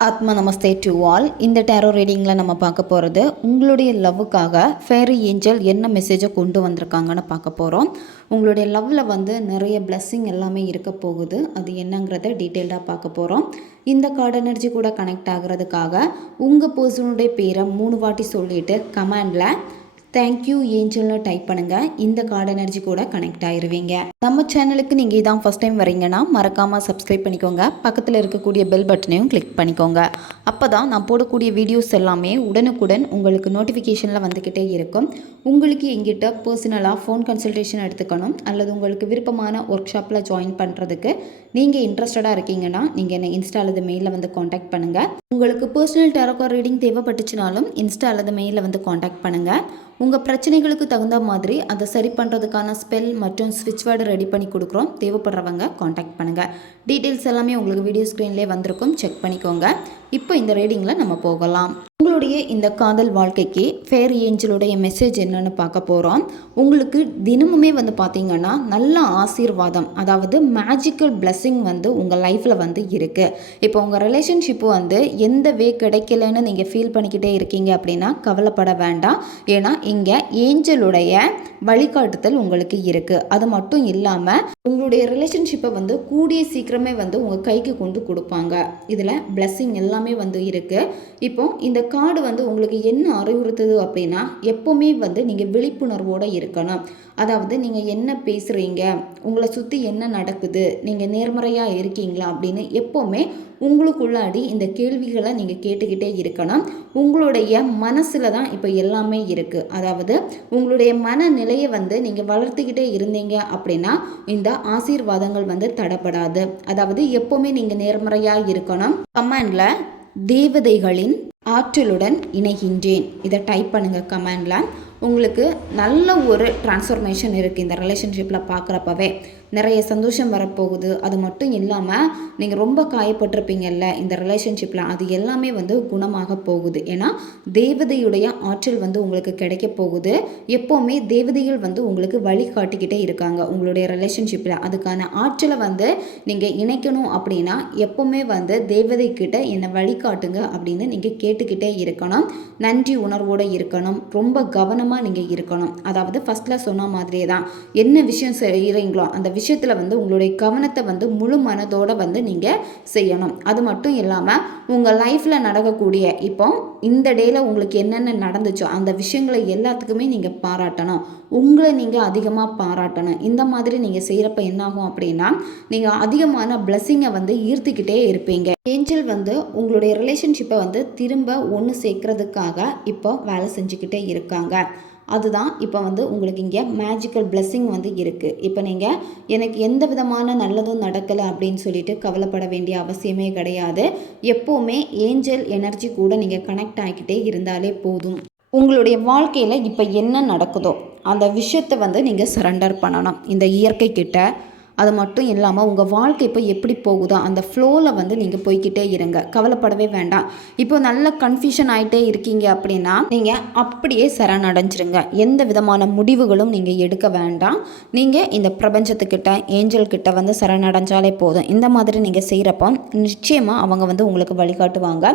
ஆத்மா நமஸ்தே to all இந்த tarot ரீடிங்கில் நம்ம பார்க்க போகிறது உங்களுடைய லவ்வுக்காக ஃபேரி ஏஞ்சல் என்ன மெசேஜை கொண்டு வந்திருக்காங்கன்னு பார்க்க போகிறோம் உங்களுடைய லவ்வில் வந்து நிறைய blessing எல்லாமே இருக்க போகுது. அது என்னங்கிறத டீட்டெயில்டாக பார்க்க போகிறோம் இந்த கார்டு எனர்ஜி கூட கனெக்ட் ஆகிறதுக்காக உங்கள் பர்சனுடைய பேரை மூணு வாட்டி சொல்லிவிட்டு கமெண்டில் தேங்க்யூ ஏஞ்சல்னு டைப் பண்ணுங்கள் இந்த கார்டு எனர்ஜி கூட கனெக்ட் ஆயிருவீங்க. நம்ம சேனலுக்கு நீங்கள் இதான் ஃபஸ்ட் டைம் வரீங்கன்னா மறக்காமல் சப்ஸ்கிரைப் பண்ணிக்கோங்க. பக்கத்தில் இருக்கக்கூடிய பெல் பட்டனையும் கிளிக் பண்ணிக்கோங்க. அப்போ தான் நான் போடக்கூடிய வீடியோஸ் எல்லாமே உடனுக்குடன் உங்களுக்கு நோட்டிஃபிகேஷனில் வந்துக்கிட்டே இருக்கும். உங்களுக்கு எங்கிட்ட பர்சனலாக ஃபோன் கன்சல்டேஷன் எடுத்துக்கணும். அல்லது உங்களுக்கு விருப்பமான ஒர்க் ஷாப்பில் ஜாயின் பண்ணுறதுக்கு நீங்கள் இன்ட்ரெஸ்டடாக இருக்கீங்கன்னா நீங்கள் என்னை இன்ஸ்டா அல்லது மெயிலில் வந்து காண்டாக்ட் பண்ணுங்கள் உங்களுக்கு பர்சனல் டேரோக்கா ரீடிங் தேவைப்பட்டுச்சுனாலும் இன்ஸ்டா அல்லது மெயிலில் வந்து காண்டாக்ட் பண்ணுங்கள் உங்கள் பிரச்சனைகளுக்கு தகுந்த மாதிரி அதை சரி பண்ணுறதுக்கான ஸ்பெல் மற்றும் ஸ்விட்ச் வேர்டு ரெடி பண்ணி கொடுக்குறோம். தேவைப்படுறவங்க காண்டாக்ட் பண்ணுங்கள் டீட்டெயில்ஸ் எல்லாமே உங்களுக்கு வீடியோ ஸ்க்ரீன்லேயே வந்திருக்கும். செக் பண்ணிக்கோங்க. இப்போ இந்த ரீடிங்கில் நம்ம போகலாம். உங்களுடைய இந்த காதல் வாழ்க்கைக்கு ஃபேர் ஏஞ்சலுடைய மெசேஜ் என்னன்னு பார்க்க போகிறோம் உங்களுக்கு தினமுமே வந்து பார்த்தீங்கன்னா நல்ல ஆசீர்வாதம் அதாவது மேஜிக்கல் blessing வந்து உங்கள் லைஃப்பில் வந்து இருக்குது இப்போ உங்கள் ரிலேஷன்ஷிப்பு வந்து எந்த வே கிடைக்கலன்னு நீங்கள் ஃபீல் பண்ணிக்கிட்டே இருக்கீங்க அப்படின்னா கவலைப்பட வேண்டாம். ஏன்னா இங்கே ஏஞ்சலுடைய வழிகாட்டுதல் உங்களுக்கு இருக்குது அது மட்டும் இல்லாமல் உங்களுடைய ரிலேஷன்ஷிப்பை வந்து கூடிய சீக்கிரம் வந்து உங்கள் கைக்கு கொண்டு கொடுப்பாங்க. இதில் பிளஸ்ஸிங் எல்லாமே வந்து இருக்குது இப்போ இந்த கார்டு வந்து உங்களுக்கு என்ன அறிவுறுத்துது அப்படின்னா எப்போவுமே வந்து நீங்கள் விழிப்புணர்வோடு இருக்கணும். அதாவது நீங்கள் என்ன பேசுகிறீங்க உங்களை சுற்றி என்ன நடக்குது நீங்கள் நேர்மறையாக இருக்கீங்களா அப்படின்னு எப்போவுமே உங்களுக்குள்ளாடி இந்த கேள்விகளை நீங்கள் கேட்டுக்கிட்டே இருக்கணும். உங்களுடைய மனசில் தான் இப்போ எல்லாமே இருக்குது அதாவது உங்களுடைய மனநிலையை வந்து நீங்கள் வளர்த்துக்கிட்டே இருந்தீங்க அப்படின்னா இந்த ஆசீர்வாதங்கள் வந்து தடப்படாது. அதாவது எப்போவுமே நீங்கள் நேர்மறையாக இருக்கணும். கமெண்டில் தேவதைகளின் ஆற்றலுடன் இணைகின்றேன். இதை டைப் பண்ணுங்கள் கமெண்டில். உங்களுக்கு நல்ல ஒரு டிரான்ஸ்ஃபர்மேஷன் இருக்குது இந்த ரிலேஷன்ஷிப்பில் பார்க்குறப்பவே நிறைய சந்தோஷம் வரப்போகுது. அது மட்டும் இல்லாமல் நீங்கள் ரொம்ப காயப்பட்டிருப்பீங்கல்ல இந்த ரிலேஷன்ஷிப்பில் அது எல்லாமே வந்து குணமாக போகுது. ஏன்னா தேவதையுடைய ஆற்றல் வந்து உங்களுக்கு கிடைக்க போகுது. எப்போவுமே தேவதைகள் வந்து உங்களுக்கு வழி காட்டிக்கிட்டே இருக்காங்க உங்களுடைய ரிலேஷன்ஷிப்பில் அதுக்கான ஆற்றலை வந்து நீங்கள் இணைக்கணும் அப்படின்னா எப்போவுமே வந்து தேவதை கிட்ட என்னை வழிகாட்டுங்க அப்படின்னு நீங்கள் கேட்டுக்கிட்டே இருக்கணும். நன்றி உணர்வோடு இருக்கணும். ரொம்ப கவனமாக நீங்கள் இருக்கணும். அதாவது ஃபஸ்ட்டில் சொன்ன மாதிரியே தான். என்ன விஷயம் செய்கிறீங்களோ அந்த விஷயத்தில் வந்து உங்களுடைய கவனத்தை வந்து முழு மனதோடு வந்து நீங்கள் செய்யணும். அது மட்டும் இல்லாமல் உங்கள் லைஃப்பில் நடக்கக்கூடிய இப்போ இந்த டேயில் உங்களுக்கு என்னென்ன நடந்துச்சோ அந்த விஷயங்களை எல்லாத்துக்குமே நீங்கள் பாராட்டணும். உங்களை நீங்கள் அதிகமாக பாராட்டணும். இந்த மாதிரி நீங்கள் செய்கிறப்ப என்னாகும் அப்படின்னா நீங்கள் அதிகமான பிளஸ்ஸிங்கை வந்து ஈர்த்துக்கிட்டே இருப்பீங்க. ஏஞ்சல் வந்து உங்களுடைய ரிலேஷன்ஷிப்பை வந்து திரும்ப ஒன்று சேர்க்கறதுக்காக இப்போ வேலை செஞ்சுக்கிட்டே இருக்காங்க. அதுதான் இப்போ வந்து உங்களுக்கு இங்கே மேஜிக்கல் பிளெஸ்ஸிங் வந்து இருக்குது இப்போ நீங்கள் எனக்கு எந்த விதமான நல்லதும் நடக்கலை அப்படின்னு சொல்லிட்டு கவலைப்பட வேண்டிய அவசியமே கிடையாது. எப்போவுமே ஏஞ்சல் எனர்ஜி கூட நீங்கள் கனெக்ட் ஆகிக்கிட்டே இருந்தாலே போதும். உங்களுடைய வாழ்க்கையில் இப்போ என்ன நடக்குதோ அந்த விஷயத்தை வந்து நீங்கள் சரண்டர் பண்ணணும். இந்த இயற்கை கிட்ட அது மட்டும் இல்லாமல் உங்கள் வாழ்க்கை இப்போ எப்படி போகுதோ அந்த ஃப்ளோவில் வந்து நீங்கள் போய்க்கிட்டே இருங்க. கவலைப்படவே வேண்டாம். இப்போ நல்ல கன்ஃபியூஷன் ஆகிட்டே இருக்கீங்க அப்படின்னா நீங்கள் அப்படியே சரணடைஞ்சிருங்க. எந்த விதமான முடிவுகளும் நீங்கள் எடுக்க வேண்டாம். நீங்கள் இந்த பிரபஞ்சத்துக்கிட்ட ஏஞ்சல் கிட்ட வந்து சரணடைஞ்சாலே போதும். இந்த மாதிரி நீங்கள் செய்கிறப்போ நிச்சயமாக அவங்க வந்து உங்களுக்கு வழிகாட்டுவாங்க.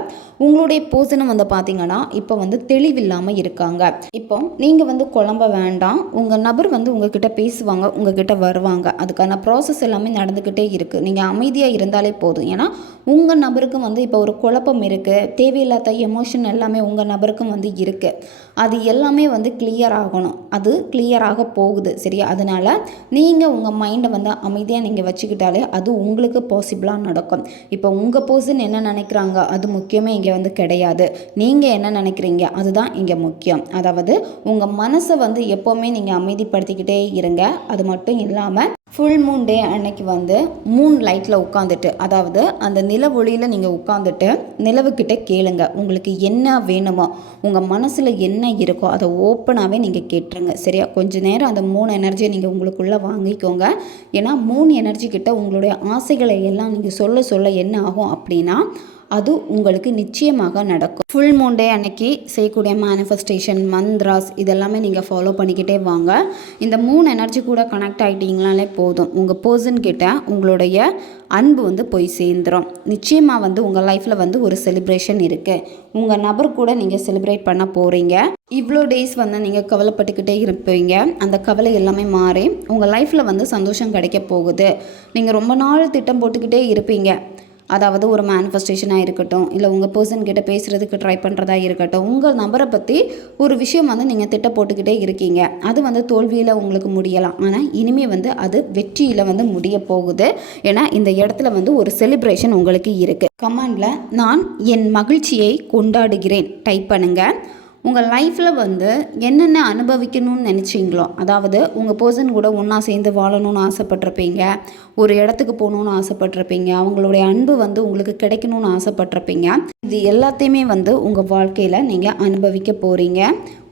உங்களுடைய போசனம் வந்து பார்த்தீங்கன்னா இப்போ வந்து தெளிவில்லாமல் இருக்காங்க. இப்போ நீங்கள் வந்து குழம்ப வேண்டாம். உங்கள் நபர் வந்து உங்ககிட்ட பேசுவாங்க. உங்ககிட்ட வருவாங்க. அதுக்கான ப்ராசஸ் எல்லாமே நடந்துக்கிட்டே இருக்குது நீங்கள் அமைதியாக இருந்தாலே போதும். ஏன்னா உங்கள் நபருக்கும் வந்து இப்போ ஒரு குழப்பம் இருக்குது தேவையில்லாத எமோஷன் எல்லாமே உங்கள் நபருக்கும் வந்து இருக்குது அது எல்லாமே வந்து கிளியர் ஆகணும். அது கிளியராக போகுது. சரியா? அதனால் நீங்கள் உங்கள் மைண்டை வந்து அமைதியாக நீங்கள் வச்சுக்கிட்டாலே அது உங்களுக்கு பாசிபிளாக நடக்கும். இப்போ உங்கள் பர்சன் என்ன நினைக்கிறாங்க? அது முக்கியமே இங்கே வந்து கிடையாது. நீங்கள் என்ன நினைக்கிறீங்க? அதுதான் இங்கே முக்கியம். அதாவது உங்கள் மனசை வந்து எப்போவுமே நீங்கள் அமைதிப்படுத்திக்கிட்டே இருங்க. அது மட்டும் இல்லாமல் ஃபுல் மூன் டே அன்னைக்கு வந்து மூன் லைட்டில் உட்காந்துட்டு அதாவது அந்த நில ஒளியில் நீங்கள் உட்காந்துட்டு நிலவுக்கிட்ட கேளுங்க. உங்களுக்கு என்ன வேணுமோ உங்கள் மனசில் என்ன இருக்கோ அதை ஓப்பனாகவே நீங்கள் கேட்டுருங்க. சரியா? கொஞ்ச நேரம் அந்த மூணு எனர்ஜியை நீங்கள் உங்களுக்குள்ளே வாங்கிக்கோங்க. ஏன்னா மூணு எனர்ஜி கிட்ட உங்களுடைய ஆசைகளை எல்லாம் நீங்கள் சொல்ல சொல்ல என்ன ஆகும் அப்படின்னா அது உங்களுக்கு நிச்சயமாக நடக்கும். ஃபுல் மூன் டே அன்னைக்கு செய்யக்கூடிய மேனிஃபெஸ்டேஷன் மந்த்ராஸ் இதெல்லாமே நீங்கள் ஃபாலோ பண்ணிக்கிட்டே வாங்க. இந்த மூணு எனர்ஜி கூட கனெக்ட் ஆகிட்டீங்களாலே போதும். உங்கள் பர்சன் கிட்ட உங்களுடைய அன்பு வந்து போய் சேர்ந்துடும் நிச்சயமாக வந்து உங்கள் லைஃப்பில் வந்து ஒரு செலிப்ரேஷன் இருக்குது உங்கள் நபர் கூட நீங்கள் செலிப்ரேட் பண்ண போகிறீங்க இவ்வளோ டேஸ் வந்து நீங்கள் கவலைப்பட்டுக்கிட்டே இருப்பீங்க. அந்த கவலை எல்லாமே மாறி உங்கள் லைஃப்பில் வந்து சந்தோஷம் கிடைக்க போகுது. நீங்கள் ரொம்ப நாள் திட்டம் போட்டுக்கிட்டே இருப்பீங்க. அதாவது ஒரு மேனிஃபெஸ்டேஷனாக இருக்கட்டும் இல்லை உங்கள் பர்சன் கிட்ட பேசுகிறதுக்கு ட்ரை பண்ணுறதா இருக்கட்டும் உங்கள் நபரை பற்றி ஒரு விஷயம் வந்து நீங்கள் திட்டம் போட்டுக்கிட்டே இருக்கீங்க. அது வந்து தோல்வியில் உங்களுக்கு முடியலாம். ஆனால் இனிமேல் வந்து அது வெற்றியில் வந்து முடிய போகுது. ஏன்னா இந்த இடத்துல வந்து ஒரு செலிப்ரேஷன் உங்களுக்கு இருக்குது கமாண்டில் நான் என் மகிழ்ச்சியை கொண்டாடுகிறேன். டைப் பண்ணுங்கள் உங்கள் லைஃப்பில் வந்து என்னென்ன அனுபவிக்கணும்னு நினச்சிங்களோ அதாவது உங்கள் பர்சன் கூட ஒன்றா சேர்ந்து வாழணும்னு ஆசைப்பட்டிருப்பீங்க ஒரு இடத்துக்கு போகணுன்னு ஆசைப்பட்டிருப்பீங்க அவங்களுடைய அன்பு வந்து உங்களுக்கு கிடைக்கணும்னு ஆசைப்பட்டிருப்பீங்க இது எல்லாத்தையுமே வந்து உங்கள் வாழ்க்கையில் நீங்கள் அனுபவிக்க போகிறீங்க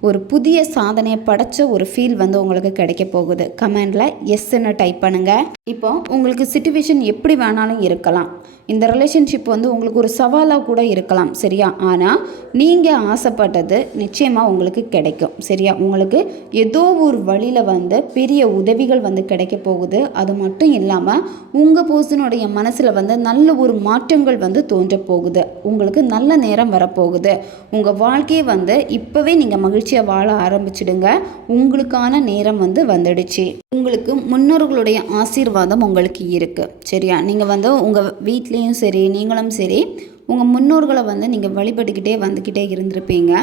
ஒரு புதிய சாதனையை படைச்ச ஒரு ஃபீல் வந்து உங்களுக்கு கிடைக்க போகுது. கமெண்டில் எஸ்ன்னு டைப் பண்ணுங்கள் இப்போ உங்களுக்கு சுச்சுவேஷன் எப்படி வேணாலும் இருக்கலாம். இந்த ரிலேஷன்ஷிப் வந்து உங்களுக்கு ஒரு சவாலாக கூட இருக்கலாம் சரியா? ஆனால் நீங்கள் ஆசைப்பட்டது நிச்சயமாக உங்களுக்கு கிடைக்கும் சரியா? உங்களுக்கு ஏதோ ஒரு வழியில் வந்து பெரிய உதவிகள் வந்து கிடைக்க போகுது. அது மட்டும் இல்லாமல் உங்கள் பர்சனுடைய மனசில் வந்து நல்ல ஒரு மாற்றங்கள் வந்து தோன்ற போகுது. உங்களுக்கு நல்ல நேரம் வரப்போகுது உங்கள் வாழ்க்கையை வந்து இப்போவே நீங்கள் மகிழ்ச்சி மகிழ்ச்சியாக வாழ ஆரம்பிச்சிடுங்க. உங்களுக்கான நேரம் வந்து வந்துடுச்சு. உங்களுக்கு முன்னோர்களுடைய ஆசீர்வாதம் உங்களுக்கு இருக்குது சரியா? நீங்கள் வந்து உங்கள் வீட்லேயும் சரி நீங்களும் சரி உங்கள் முன்னோர்களை வந்து நீங்கள் வழிபட்டுக்கிட்டே வந்துக்கிட்டே இருந்திருப்பீங்க.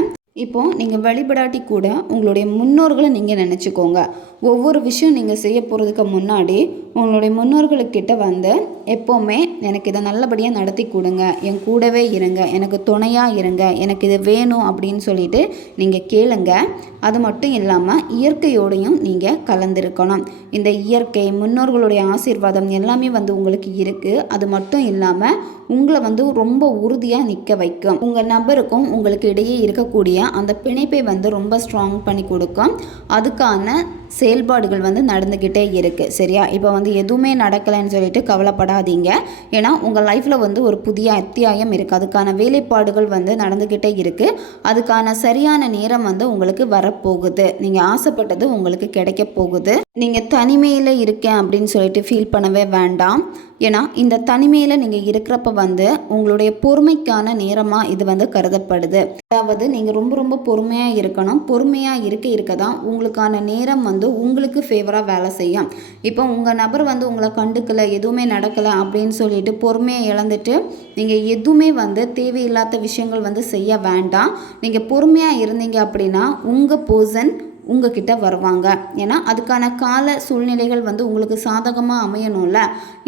இப்போது நீங்கள் வழிபடாட்டி கூட உங்களுடைய முன்னோர்களை நீங்கள் நினச்சிக்கோங்க. ஒவ்வொரு விஷயம் நீங்கள் செய்ய போகிறதுக்கு முன்னாடி உங்களுடைய முன்னோர்களுக்கிட்ட வந்து எப்போவுமே எனக்கு இதை நல்லபடியாக நடத்தி கொடுங்க. என் கூடவே இருங்க. எனக்கு துணையாக இருங்க. எனக்கு இது வேணும் அப்படின்னு சொல்லிட்டு நீங்கள் கேளுங்க. அது மட்டும் இல்லாமல் இயற்கையோடையும் நீங்கள் கலந்துருக்கணும். இந்த இயற்கை முன்னோர்களுடைய ஆசீர்வாதம் எல்லாமே வந்து உங்களுக்கு இருக்குது அது மட்டும் இல்லாமல் உங்களை வந்து ரொம்ப உறுதியாக நிற்க வைக்கும். உங்கள் நபருக்கும் உங்களுக்கு இடையே இருக்கக்கூடிய அந்த பிணைப்பை வந்து ரொம்ப ஸ்ட்ராங் பண்ணி கொடுக்கும். அதுக்கான செயல்பாடுகள் வந்து நடந்துக்கிட்டே இருக்குது சரியா? இப்போ வந்து எதுவுமே நடக்கலைன்னு சொல்லிட்டு கவலைப்படாதீங்க. ஏன்னா உங்கள் லைஃப்பில் வந்து ஒரு புதிய அத்தியாயம் இருக்குது அதுக்கான வேலைப்பாடுகள் வந்து நடந்துக்கிட்டே இருக்குது அதுக்கான சரியான நேரம் வந்து உங்களுக்கு வரப்போகுது. நீங்கள் ஆசைப்பட்டது உங்களுக்கு கிடைக்க போகுது. நீங்கள் தனிமையில் இருக்கேன் அப்படின்னு சொல்லிட்டு ஃபீல் பண்ணவே வேண்டாம். ஏன்னா இந்த தனிமையில் நீங்கள் இருக்கிறப்ப வந்து உங்களுடைய பொறுமைக்கான நேரமாக இது வந்து கருதப்படுது. அதாவது நீங்கள் ரொம்ப ரொம்ப பொறுமையாக இருக்கணும். பொறுமையாக இருக்க இருக்க தான் உங்களுக்கான நேரம் வந்து உங்களுக்கு ஃபேவராக வேலை செய்யும். இப்போ உங்கள் நபர் வந்து உங்களை கண்டுக்கலை எதுவுமே நடக்கலை அப்படின்னு சொல்லிட்டு பொறுமையை இழந்துட்டு நீங்கள் எதுவுமே வந்து தேவையில்லாத விஷயங்கள் வந்து செய்ய வேண்டாம். நீங்கள் பொறுமையாக இருந்தீங்க அப்படின்னா உங்கள் பர்சன் உங்ககிட்ட வருவாங்க. ஏன்னா அதுக்கான கால சூழ்நிலைகள் வந்து உங்களுக்கு சாதகமாக அமையணும்ல.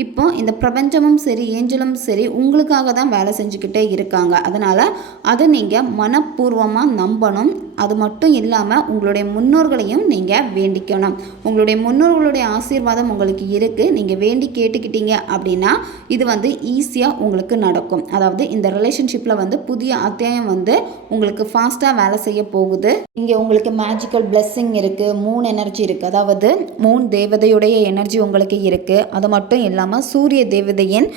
இப்போ இந்த பிரபஞ்சமும் சரி ஏஞ்சலும் சரி உங்களுக்காக தான் வேலை செஞ்சுக்கிட்டே இருக்காங்க. அதனால் அதை நீங்கள் மனப்பூர்வமாக நம்பணும். அது மட்டும் இல்லாமல் உங்களுடைய முன்னோர்களையும் நீங்கள் வேண்டிக்கணும். உங்களுடைய முன்னோர்களுடைய ஆசீர்வாதம் உங்களுக்கு இருக்குது நீங்கள் வேண்டி கேட்டுக்கிட்டீங்க அப்படின்னா இது வந்து ஈஸியாக உங்களுக்கு நடக்கும். அதாவது இந்த ரிலேஷன்ஷிப்பில் வந்து புதிய அத்தியாயம் வந்து உங்களுக்கு ஃபாஸ்ட்டாக வேலை செய்ய போகுது. இங்கே உங்களுக்கு மேஜிக்கல் பிளஸ்ஸிங் இருக்குது மூணு எனர்ஜி இருக்குது அதாவது மூணு தேவதையுடைய எனர்ஜி உங்களுக்கு இருக்குது அது மட்டும் இல்லாமல் சூரிய தேவதையின்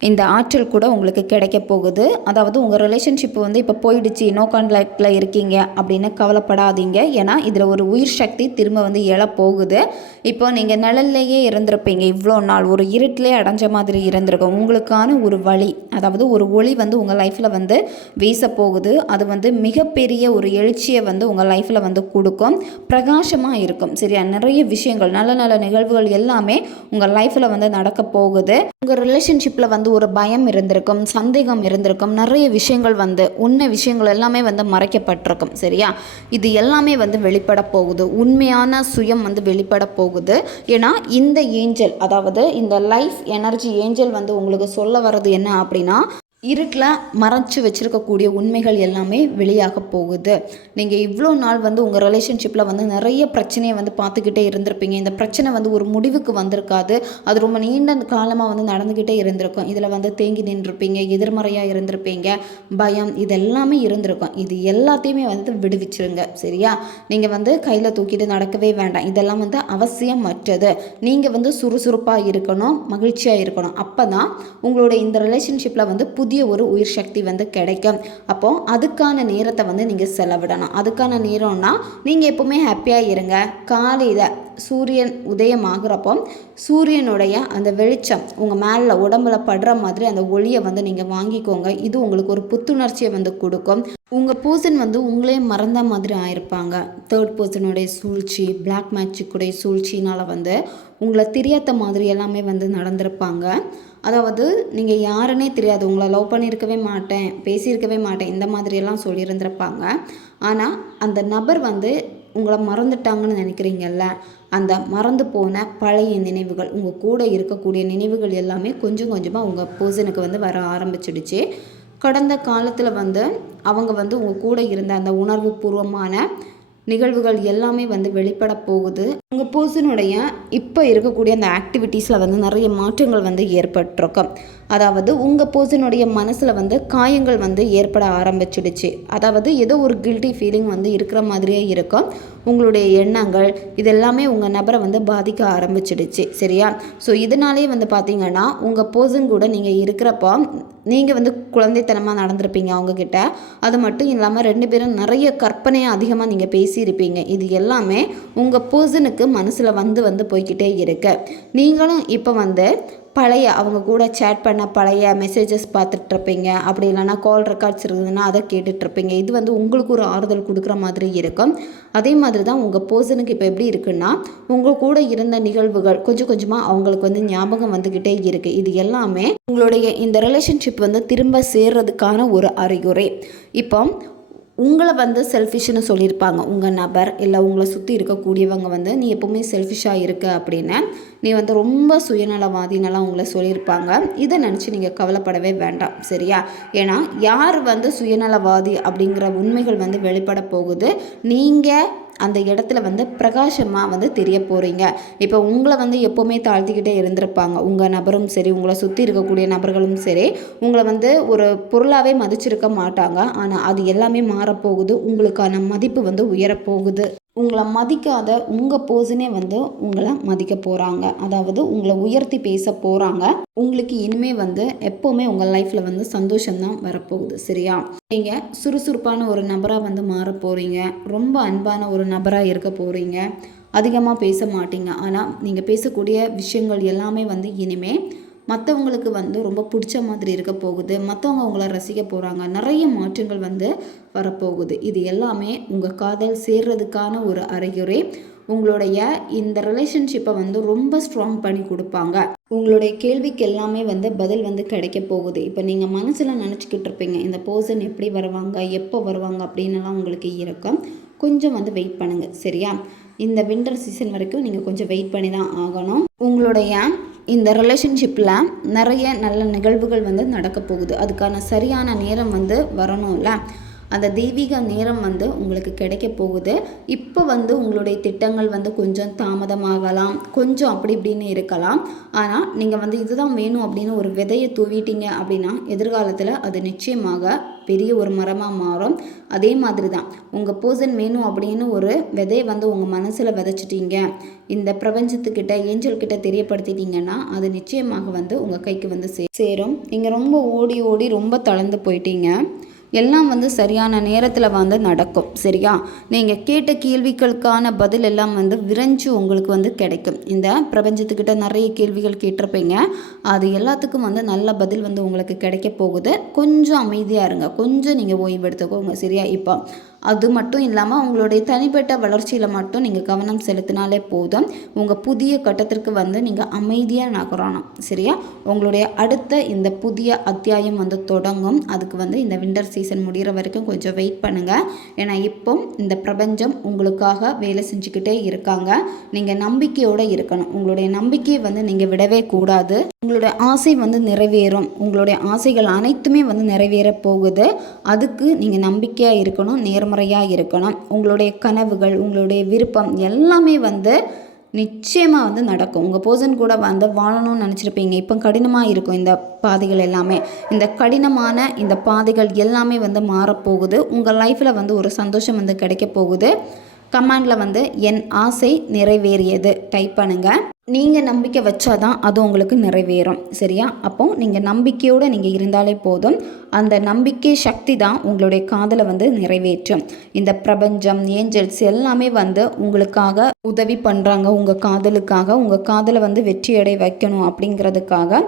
இந்த ஆற்றல் கூட உங்களுக்கு கிடைக்க போகுது. அதாவது உங்கள் ரிலேஷன்ஷிப் வந்து இப்போ போயிடுச்சு நோ கான்டாக்டில் இருக்கீங்க அப்படின்னு கவலைப்படாதீங்க. ஏன்னா இதில் ஒரு உயிர் சக்தி திரும்ப வந்து போகுது. இப்போ நீங்கள் நிழல்லையே இருந்திருப்பீங்க இவ்வளோ நாள். ஒரு இருட்டிலே அடைஞ்ச மாதிரி இருந்திருக்கும். உங்களுக்கான ஒரு வழி அதாவது ஒரு ஒளி வந்து உங்கள் லைஃப்பில் வந்து வீச போகுது. அது வந்து மிகப்பெரிய ஒரு எழுச்சியை வந்து உங்கள் லைஃப்பில் வந்து கொடுக்கும். பிரகாசமாக இருக்கும். சரியா? நிறைய விஷயங்கள் நல்ல நல்ல நிகழ்வுகள் எல்லாமே உங்கள் லைஃப்பில் வந்து நடக்க போகுது. உங்கள் ரிலேஷன்ஷிப்பில் வந்து ஒரு பயம் இருந்திருக்கும் சந்தேகம் இருந்திருக்கும் நிறைய விஷயங்கள் வந்து உண்மை விஷயங்கள் எல்லாமே வந்து மறைக்கப்பட்டிருக்கும் சரியா? இது எல்லாமே வந்து வெளிப்பட போகுது. உண்மையான சுயம் வந்து வெளிப்பட போகுது. ஏன்னா இந்த ஏஞ்சல் அதாவது இந்த லைஃப் எனர்ஜி ஏஞ்சல் வந்து உங்களுக்கு சொல்ல வர்றது என்ன அப்படின்னா இருட்டில் மறைச்சி வச்சுருக்கக்கூடிய உண்மைகள் எல்லாமே வெளியாக போகுது. நீங்கள் இவ்வளோ நாள் வந்து உங்கள் ரிலேஷன்ஷிப்பில் வந்து நிறைய பிரச்சனையை வந்து பார்த்துக்கிட்டே இருந்திருப்பீங்க. இந்த பிரச்சனை வந்து ஒரு முடிவுக்கு வந்திருக்காது. அது ரொம்ப நீண்ட காலமாக வந்து நடந்துக்கிட்டே இருந்திருக்கும். இதில் வந்து தேங்கி நின்றுருப்பீங்க எதிர்மறையாக இருந்திருப்பீங்க பயம் இதெல்லாமே இருந்திருக்கும். இது எல்லாத்தையுமே வந்து விடுவிச்சிருங்க சரியா? நீங்கள் வந்து கையில் தூக்கிட்டு நடக்கவே வேண்டாம். இதெல்லாம் வந்து அவசியமற்றது. நீங்கள் வந்து சுறுசுறுப்பாக இருக்கணும் மகிழ்ச்சியாக இருக்கணும். அப்போ தான் உங்களுடைய இந்த ரிலேஷன்ஷிப்பில் வந்து புதிய புதிய ஒரு உயிர் சக்தி வந்து கிடைக்கும். அப்போது அதுக்கான நேரத்தை வந்து நீங்கள் செலவிடணும். அதுக்கான நேரம்னா நீங்கள் எப்போவுமே ஹாப்பியாக இருங்க. காலையில் சூரியன் உதயம் ஆகிறப்போ சூரியனுடைய அந்த வெளிச்சம் உங்கள் மேலே உடம்புல படுற மாதிரி அந்த ஒளியை வந்து நீங்கள் வாங்கிக்கோங்க. இது உங்களுக்கு ஒரு புத்துணர்ச்சியை வந்து கொடுக்கும். உங்கள் பர்சன் வந்து உங்களே மறந்த மாதிரி ஆயிருப்பாங்க. தேர்ட் பர்சனுடைய சூழ்ச்சி பிளாக் மேட்சிக்குடைய சூழ்ச்சினால் வந்து உங்களை தெரியாத மாதிரி எல்லாமே வந்து நடந்திருப்பாங்க. அதாவது நீங்கள் யாருன்னே தெரியாது. உங்களை லவ் பண்ணியிருக்கவே மாட்டேன் பேசியிருக்கவே மாட்டேன். இந்த மாதிரியெல்லாம் சொல்லியிருந்திருப்பாங்க. ஆனால் அந்த நபர் வந்து உங்களை மறந்துட்டாங்கன்னு நினைக்கிறீங்கல்ல? அந்த மறந்து போன பழைய நினைவுகள் உங்கள் கூட இருக்கக்கூடிய நினைவுகள் எல்லாமே கொஞ்சம் கொஞ்சமாக உங்கள் பர்சனுக்கு வந்து வர ஆரம்பிச்சிடுச்சு. கடந்த காலத்தில் வந்து அவங்க வந்து உங்கள் கூட இருந்த அந்த உணர்வு பூர்வமான நிகழ்வுகள் எல்லாமே வந்து வெளிப்பட போகுது. உங்கள் பர்சனுடைய இப்போ இருக்கக்கூடிய அந்த ஆக்டிவிட்டீஸில் வந்து நிறைய மாற்றங்கள் வந்து ஏற்பட்டிருக்கும். அதாவது உங்கள் பர்சனுடைய மனசில் வந்து காயங்கள் வந்து ஏற்பட ஆரம்பிச்சிடுச்சு. அதாவது ஏதோ ஒரு கில்ட்டி ஃபீலிங் வந்து இருக்கிற மாதிரியே இருக்கும். உங்களுடைய எண்ணங்கள் இதெல்லாமே உங்கள் நபரை வந்து பாதிக்க ஆரம்பிச்சிடுச்சு சரியா? ஸோ இதனாலே வந்து பார்த்தீங்கன்னா உங்கள் பர்சன் கூட நீங்கள் இருக்கிறப்போ நீங்கள் வந்து குழந்தைத்தனமாக நடந்திருப்பீங்க அவங்கக்கிட்ட அது மட்டும் இல்லாமல் ரெண்டு பேரும் நிறைய கற்பனையாக அதிகமாக நீங்கள் பேசியிருப்பீங்க. இது எல்லாமே உங்கள் பர்சனுக்கு மனசில் வந்து வந்து போய்கிட்டே இருக்கு. நீங்களும் இப்போ வந்து பழைய அவங்க கூட சேட் பண்ண பழைய மெசேஜஸ் பார்த்துட்ருப்பீங்க. அப்படி இல்லைனா கால் ரெக்கார்ட்ஸ் இருந்ததுன்னா அதை கேட்டுட்ருப்பீங்க. இது வந்து உங்களுக்கு ஒரு ஆறுதல் கொடுக்குற மாதிரி இருக்கும். அதே மாதிரி தான் உங்கள் பர்சனுக்கு இப்போ எப்படி இருக்குன்னா உங்கள் கூட இருந்த நிகழ்வுகள் கொஞ்சம் கொஞ்சமாக அவங்களுக்கு வந்து ஞாபகம் வந்துக்கிட்டே இருக்குது இது எல்லாமே உங்களுடைய இந்த ரிலேஷன்ஷிப் வந்து திரும்ப சேர்றதுக்கான ஒரு அறிகுறி. இப்போ உங்களை வந்து செல்ஃபிஷ்னு சொல்லியிருப்பாங்க. உங்கள் நபர் இல்லை உங்களை சுற்றி இருக்கக்கூடியவங்க வந்து நீ எப்போவுமே செல்ஃபிஷாக இருக்க அப்படின்னு நீ வந்து ரொம்ப சுயநலவாதினெல்லாம் உங்களை சொல்லியிருப்பாங்க. இதை நினச்சி நீங்கள் கவலைப்படவே வேண்டாம். சரியா? ஏன்னா யார் வந்து சுயநலவாதி அப்படிங்கிற உண்மைகள் வந்து வெளிப்பட போகுது. நீங்கள் அந்த இடத்துல வந்து பிரகாசமாக வந்து தெரிய போகிறீங்க இப்போ உங்களை வந்து எப்போவுமே தாழ்த்திக்கிட்டே இருந்திருப்பாங்க. உங்கள் நபரும் சரி உங்களை சுற்றி இருக்கக்கூடிய நபர்களும் சரி உங்களை வந்து ஒரு பொருளாகவே மதிச்சிருக்க மாட்டாங்க. ஆனால் அது எல்லாமே மாறப்போகுது. உங்களுக்கான மதிப்பு வந்து உயரப்போகுது. உங்களை மதிக்காத உங்கள் பர்சனே வந்து உங்களை மதிக்க போகிறாங்க அதாவது உங்களை உயர்த்தி பேச போகிறாங்க உங்களுக்கு இனிமே வந்து எப்போவுமே உங்கள் லைஃப்பில் வந்து சந்தோஷம்தான் வரப்போகுது சரியா? நீங்கள் சுறுசுறுப்பான ஒரு நபராக வந்து மாற போகிறீங்க ரொம்ப அன்பான ஒரு நபராக இருக்க போகிறீங்க அதிகமாக பேச மாட்டீங்க. ஆனால் நீங்கள் பேசக்கூடிய விஷயங்கள் எல்லாமே வந்து இனிமே மற்றவங்களுக்கு வந்து ரொம்ப பிடிச்ச மாதிரி இருக்க போகுது. மற்றவங்க உங்களை ரசிக்க போகிறாங்க நிறைய மாற்றங்கள் வந்து வரப்போகுது. இது எல்லாமே உங்கள் காதல் சேர்றதுக்கான ஒரு அறிகுறி. உங்களுடைய இந்த ரிலேஷன்ஷிப்பை வந்து ரொம்ப ஸ்ட்ராங் பண்ணி கொடுப்பாங்க. உங்களுடைய கேள்விக்கு எல்லாமே வந்து பதில் வந்து கிடைக்க போகுது. இப்போ நீங்கள் மனசில் நினச்சிக்கிட்டு இருப்பீங்க இந்த பர்சன் எப்படி வருவாங்க எப்போ வருவாங்க அப்படின்னுலாம் உங்களுக்கு இருக்கும். கொஞ்சம் வந்து வெயிட் பண்ணுங்கள் சரியா? இந்த வின்டர் சீசன் வரைக்கும் நீங்கள் கொஞ்சம் வெயிட் பண்ணி தான் ஆகணும். உங்களுடைய இந்த ரிலேஷன்ஷிப்பில் நிறைய நல்ல நிகழ்வுகள் வந்து நடக்க போகுது. அதுக்கான சரியான நேரம் வந்து வரணும்ல. அந்த தெய்வீக நேரம் வந்து உங்களுக்கு கிடைக்க போகுது. இப்போ வந்து உங்களுடைய திட்டங்கள் வந்து கொஞ்சம் தாமதமாகலாம். கொஞ்சம் அப்படி இப்படின்னு இருக்கலாம். ஆனால் நீங்கள் வந்து இதுதான் வேணும் அப்படின்னு ஒரு விதையை தூவிட்டீங்க அப்படின்னா எதிர்காலத்தில் அது நிச்சயமாக பெரிய ஒரு மரமாக மாறும். அதே மாதிரி தான் உங்கள் போசன் வேணும் அப்படின்னு ஒரு விதையை வந்து உங்கள் மனசில் விதைச்சிட்டீங்க. இந்த பிரபஞ்சத்துக்கிட்ட ஏஞ்சல் கிட்ட தெரியப்படுத்திட்டீங்கன்னா அது நிச்சயமாக வந்து உங்கள் கைக்கு வந்து சே சேரும். நீங்கள் ரொம்ப ஓடி ஓடி ரொம்ப தளர்ந்து போயிட்டீங்க. எல்லாம் வந்து சரியான நேரத்தில் வந்து நடக்கும் சரியா? நீங்கள் கேட்ட கேள்விகளுக்கான பதில் எல்லாம் வந்து விரைஞ்சு உங்களுக்கு வந்து கிடைக்கும். இந்த பிரபஞ்சத்துக்கிட்ட நிறைய கேள்விகள் கேட்டிருப்பீங்க. அது எல்லாத்துக்கும் வந்து நல்ல பதில் வந்து உங்களுக்கு கிடைக்க போகுது. கொஞ்சம் அமைதியாக இருங்க. கொஞ்சம் நீங்கள் ஓய்வு எடுத்துக்கோங்க சரியா? இப்போ அது மட்டும் இல்லாமல் உங்களுடைய தனிப்பட்ட வளர்ச்சியில் மட்டும் நீங்கள் கவனம் செலுத்தினாலே போதும். உங்கள் புதிய கட்டத்திற்கு வந்து நீங்கள் அமைதியாக நகரணும் சரியா? உங்களுடைய அடுத்த இந்த புதிய அத்தியாயம் வந்து தொடங்கும். அதுக்கு வந்து இந்த விண்டர் சீசன் முடிகிற வரைக்கும் கொஞ்சம் வெயிட் பண்ணுங்கள் ஏன்னா இப்போ இந்த பிரபஞ்சம் உங்களுக்காக வேலை செஞ்சுக்கிட்டே இருக்காங்க. நீங்கள் நம்பிக்கையோடு இருக்கணும். உங்களுடைய நம்பிக்கையை வந்து நீங்கள் விடவே கூடாது. உங்களுடைய ஆசை வந்து நிறைவேறும். உங்களுடைய ஆசைகள் அனைத்துமே வந்து நிறைவேற போகுது. அதுக்கு நீங்கள் நம்பிக்கையாக இருக்கணும் நேர்மறையாக இருக்கணும். உங்களுடைய கனவுகள் உங்களுடைய விருப்பம் எல்லாமே வந்து நிச்சயமாக வந்து நடக்கும். உங்கள் பர்சன் கூட வந்து வாழணும்னு நினச்சிருப்பீங்க. இப்போ கடினமாக இருக்கும் இந்த பாதைகள் எல்லாமே. இந்த கடினமான இந்த பாதைகள் எல்லாமே வந்து மாறப்போகுது உங்கள் லைஃப்பில் வந்து ஒரு சந்தோஷம் வந்து கிடைக்க போகுது. கமெண்டில் வந்து என் ஆசை நிறைவேறியது. டைப் பண்ணுங்கள் நீங்கள் நம்பிக்கை வச்சாதான் அது உங்களுக்கு நிறைவேறும் சரியா? அப்போ நீங்கள் நம்பிக்கையோடு நீங்கள் இருந்தாலே போதும். அந்த நம்பிக்கை சக்தி தான் உங்களுடைய காதலை வந்து நிறைவேற்றும். இந்த பிரபஞ்சம் ஏஞ்சல்ஸ் எல்லாமே வந்து உங்களுக்காக உதவி பண்ணுறாங்க உங்கள் காதலுக்காக உங்கள் காதலை வந்து வெற்றியடை வைக்கணும் அப்படிங்கிறதுக்காக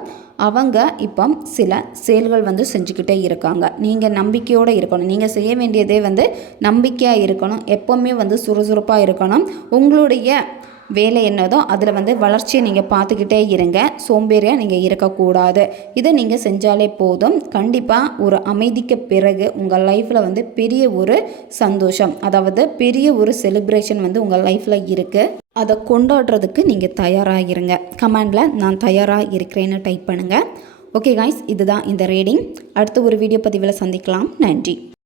அவங்க இப்போ சில செயல்கள் வந்து செஞ்சுக்கிட்டே இருக்காங்க. நீங்கள் நம்பிக்கையோடு இருக்கணும். நீங்கள் செய்ய வேண்டியதே வந்து நம்பிக்கையாக இருக்கணும். எப்போவுமே வந்து சுறுசுறுப்பாக இருக்கணும். உங்களுடைய வேலை என்னதோ அதில் வந்து வளர்ச்சியை நீங்கள் பார்த்துக்கிட்டே இருங்க. சோம்பேறியாக நீங்கள் இருக்கக்கூடாது. இதை நீங்கள் செஞ்சாலே போதும். கண்டிப்பாக ஒரு அமைதிக்கு பிறகு உங்கள் லைஃப்பில் வந்து பெரிய ஒரு சந்தோஷம். அதாவது பெரிய ஒரு செலிப்ரேஷன் வந்து உங்கள் லைஃப்பில் இருக்குது அதை கொண்டாடுறதுக்கு நீங்கள் தயாராக இருங்க கமெண்டில் நான் தயாராக இருக்கிறேன்னு டைப் பண்ணுங்கள் ஓகே காய்ஸ் இதுதான் இந்த ரீடிங் அடுத்த ஒரு வீடியோ பதிவில் சந்திக்கலாம். நன்றி.